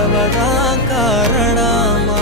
வரவதான் காரணமா?